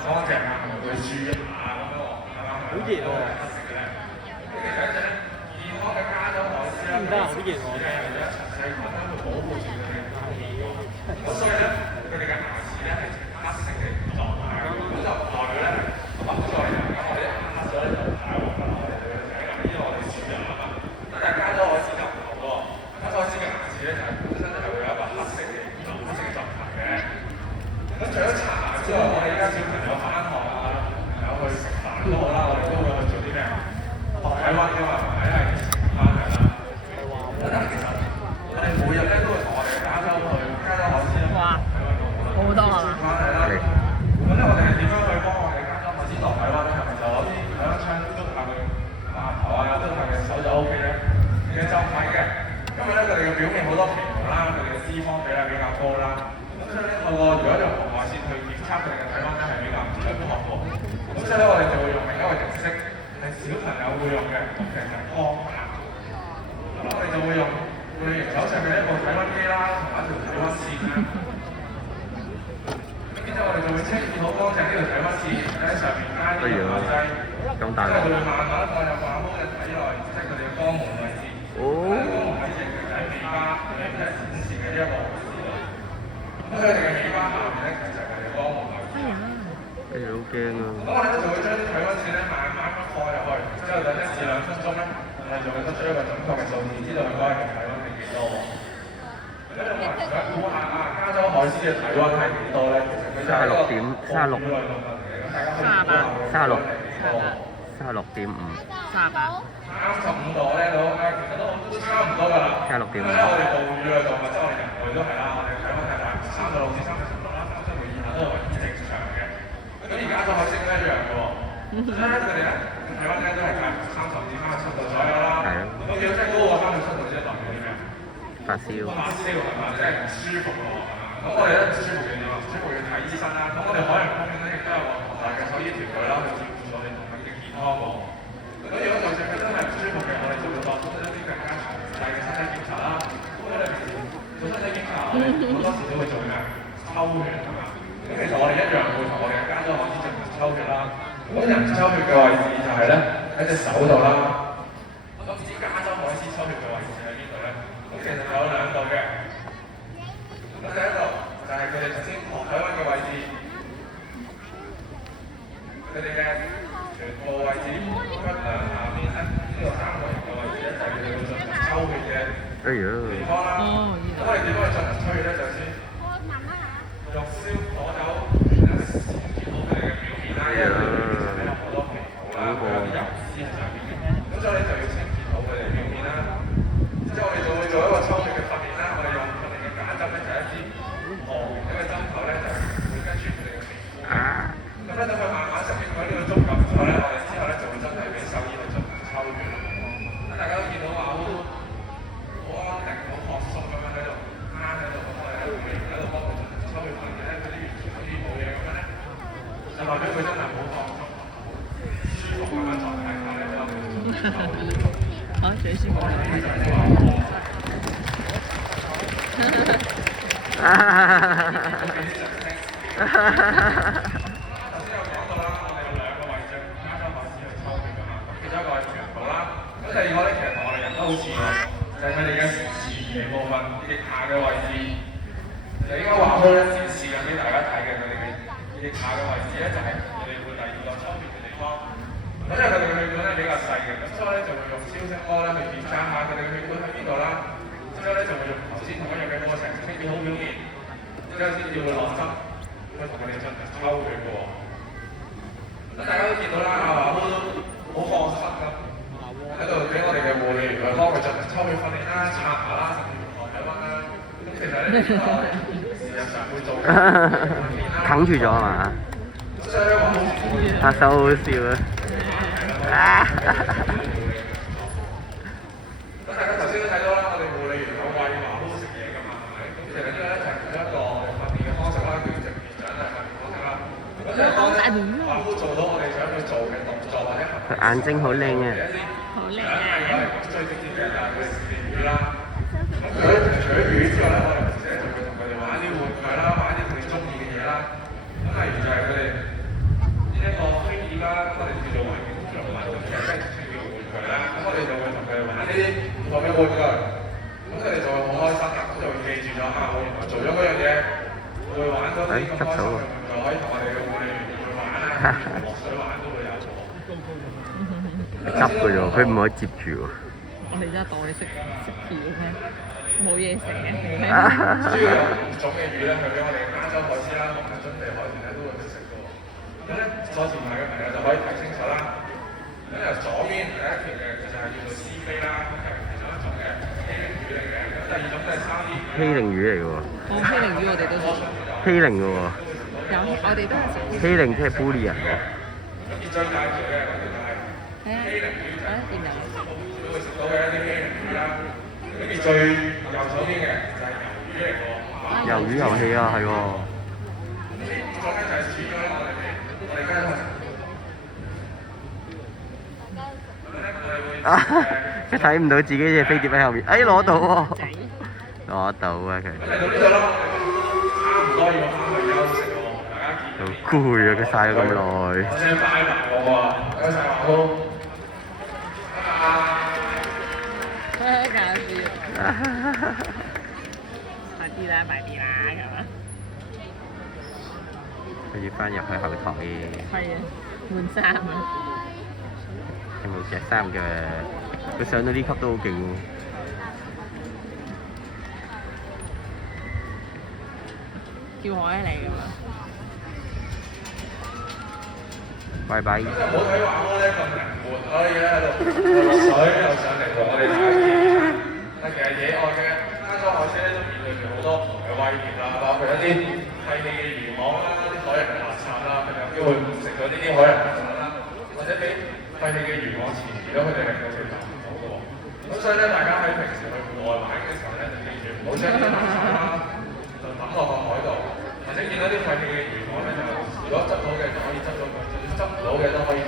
乾淨啊，同埋佢蛀牙咁樣喎，係嘛？好熱喎！其實一隻健康嘅加州海獅啦，唔得，好熱喎！咧係有一層細菌咧去保護住佢哋嘅皮膚，咁所以咧佢哋嘅牙齒咧係黑色嘅狀態，咁就唔代表咧白咗嚟嘅，咁我哋黑咗咧就太黃啦，我哋就睇啦，因為我哋蛀牙啊嘛。咁但係加州海獅就唔同喎，加州海獅嘅牙齒咧就係本身咧係會有一個黑色嘅狀態嘅。咁除咗刷牙之外，我哋而家小朋友翻學啊，朋友去食飯都好啦，我哋都會去做啲咩啊？學體温㗎嘛，係咪？翻嚟啦。咁但係其實我哋每日咧都會同我哋加州海獅咧好多啊！翻嚟啦。咁咧我哋係點樣去幫我哋加州海獅度體温咧？係咪就攞啲兩槍篤下佢額頭啊，篤下佢手就 OK 咧？其實就唔係嘅，因為咧佢哋嘅表面好多皮毛啦，佢哋嘅脂肪比例比較高啦。咁所以咧，透過如果用紅外線去檢測佢哋嘅體温咧，係比較唔準確喎。咁所以咧，我哋就會用另一個形式，係小朋友會用嘅，咁其實係光眼。咁我哋就會用手上嘅一部體温機啦，同埋一條體温線啦。咁然之後我哋就會清潔好乾淨呢條體温線，喺上面加啲潤滑劑，之後佢會慢慢放入馬毛嘅體內，即係佢哋嘅肛門位置。哦。肛門位置其實喺尾巴，佢哋係展示嘅呢一個位置。咁佢哋嘅尾巴下面咧，其實係佢哋嘅肛門位置。哎呀，好驚啊！咁我哋咧就會將啲體温線咧慢慢咁放入去，之後等1至2分鐘咧，我哋就會得出一個準確嘅數字，知道佢嗰日嘅體温係幾多喎。咁有冇人想估下啊？加州海獅嘅體温係幾多咧？其實佢就係一個哺乳類動物嚟嘅，咁大家可以估下佢嘅體温係幾多36.5。35度咧到，其實都差唔多㗎啦。36.5。因為咧我哋哺乳類動物，即係我哋人類都係啦，我哋體温係36至37度啦，37度以下都係為之正常嘅。咁而加州海獅都一樣嘅喎，所以咧佢哋咧體温咧都係介乎30至37度左右啦。係啊。咁如果真係高過37度，即係代表啲咩？發燒係嘛？即係唔舒服喎，係嘛？咁我哋咧唔舒服嘅點啊？唔舒服要睇醫生啦。咁我哋海洋公園咧亦都有個龐大嘅獸醫團隊啦，去照顧我哋動物嘅健康喎。咁如果就算佢真係唔舒服嘅，我哋就會作出一啲更加詳細嘅身體檢查啦。咁我哋平時做身體檢查，我哋好多時都會做咩？抽血係嘛？咁其實我哋一樣會同我哋嘅加州海獅進行抽血啦。咁人抽血嘅位置就係咧喺隻手度啦。咁至於加州海獅抽血嘅位置喺邊度咧？咁其實有2度嘅。咁第一度就係佢哋頭先學體温嘅位置，佢哋嘅臀部位置、骨梁下面咧呢個3個形嘅位置咧，就係佢哋會進行抽血嘅地方啦。咁我哋點樣去進行抽血咧？就先用燒火酒清潔好佢哋嘅表面啦，因為佢哋其實咧有好多皮毛啦，會有啲油脂喺上面嘅。咁所以咧就要清潔好佢哋表面啦。之後我哋就會做一個抽血嘅訓練啦。我哋用佢哋嘅假針咧，就係一支黃嘅針頭咧，就會跟住佢哋嘅皮膚。咁咧等佢慢慢適應咗呢個觸感之後咧，我哋之後咧就會真係俾獸醫去進行抽血。咁大家都見到話好安定、好放鬆咁樣喺度攤喺度，咁我哋喺度幫佢進行抽血訓練咧，佢啲完全好似冇嘢咁樣咧，就代表佢真係好放鬆、舒服咁樣狀態下咧，俾我哋去進行抽血。好，最舒服。頭先有講到啦，我哋有2個位置加州海獅去抽血㗎嘛，咁其中一個係臀部啦，咁第二個咧其實同我哋人都好似嘅，就係佢哋嘅前期部分腋下嘅位置。就應該畫開展示緊俾大家睇嘅，佢哋嘅腋下嘅位置咧，就係我哋會第2個抽血嘅地方。咁因為佢哋嘅血管咧比較細嘅，咁所以咧就會用超聲波咧去檢查下佢哋嘅血管喺邊度啦。之後咧就會用頭先同一樣嘅過程清潔好表面，之後先至會落針去同佢哋進行抽血嘅喎。咁大家都見到啦，阿華都好放心咁喺度俾我哋嘅護理員去幫佢進行抽血訓練啦、刷牙啦，甚至乎學體温啦。咁其實咧，事實上會做啃住咗係嘛？拍手好笑啊！咁大家頭先都睇到啦，我哋護理員有餵華都食嘢㗎嘛，係咪？咁其實呢個咧就係一個訓練嘅方式啦，叫做直面獎勵訓練方式啦。咁就係當咧華都做到我哋想去做嘅動作或者行為，佢眼睛好靚啊！好靚獎勵我哋最直接嘅就係佢哋食魚啦。咁佢咧除咗魚之外咧，我哋平時咧就會同佢哋玩啲玩具啦，玩啲佢哋中意嘅嘢啦。咁例如就係佢哋會玩嗰啲咁開心嘅喎。就可以同我哋嘅護理員去玩啊，落水玩都會有。執嘅啫喎，佢唔可以接住喎。我哋真係當你識跳咩？冇嘢食嘅。主要有唔種嘅魚咧，佢俾我哋亞洲海獅啦，同埋津地海豚咧都會食嘅喎。咁咧坐前排嘅朋友就可以睇清楚啦。咁由左邊第一條嘅就係叫做絲飛啦，咁係其中一種嘅欺凌魚嚟嘅。咁第二種都係三啲欺凌魚嚟嘅喎。哦，欺凌魚我哋都食。欺凌嘅喎。有，我哋都係食。欺凌即係 bully 人喎。咁而最大條嘅嗰條就係欺凌魚，啊，點樣？都會食到嘅一啲欺凌魚啦。咁而最右手邊嘅就係魷魚嚟嘅喎。魷魚遊戲啊，係喎。咁咧就係選咗我哋跟佢睇唔到自己隻飛碟喺後面，哎攞到喎，攞到啊佢。嚟到呢度咯，差唔多要翻去休息喎，大家見。好攰啊！佢曬咗咁耐。我先拜埋我喎，多謝華哥。搞笑。快啲啦，快啲啦，咁啊。佢要翻入去後台。係啊，換衫啊。有冇着衫嘅？佢上到呢級都好勁喎。叫海嚟㗎嘛？拜拜。唔好睇華哥咧咁靈活，可以咧喺度落水又上嚟同我哋打劍。但其實野外嘅加州海獅咧都面對住好多唔同嘅威脅啦，包括一啲廢棄嘅漁網啦、啲海洋嘅垃圾啦，佢哋有機會食咗呢啲海洋垃圾啦，或者俾廢棄嘅漁網纏住咗佢哋，令到佢走唔到嘅喎。咁所以咧，大家喺平時去戶外玩嘅時候咧，就記住唔好將啲垃圾啦就抌落個海度，或者見到啲廢棄嘅漁網咧，就如果執到嘅就可以執咗佢，就算執唔到嘅都可以。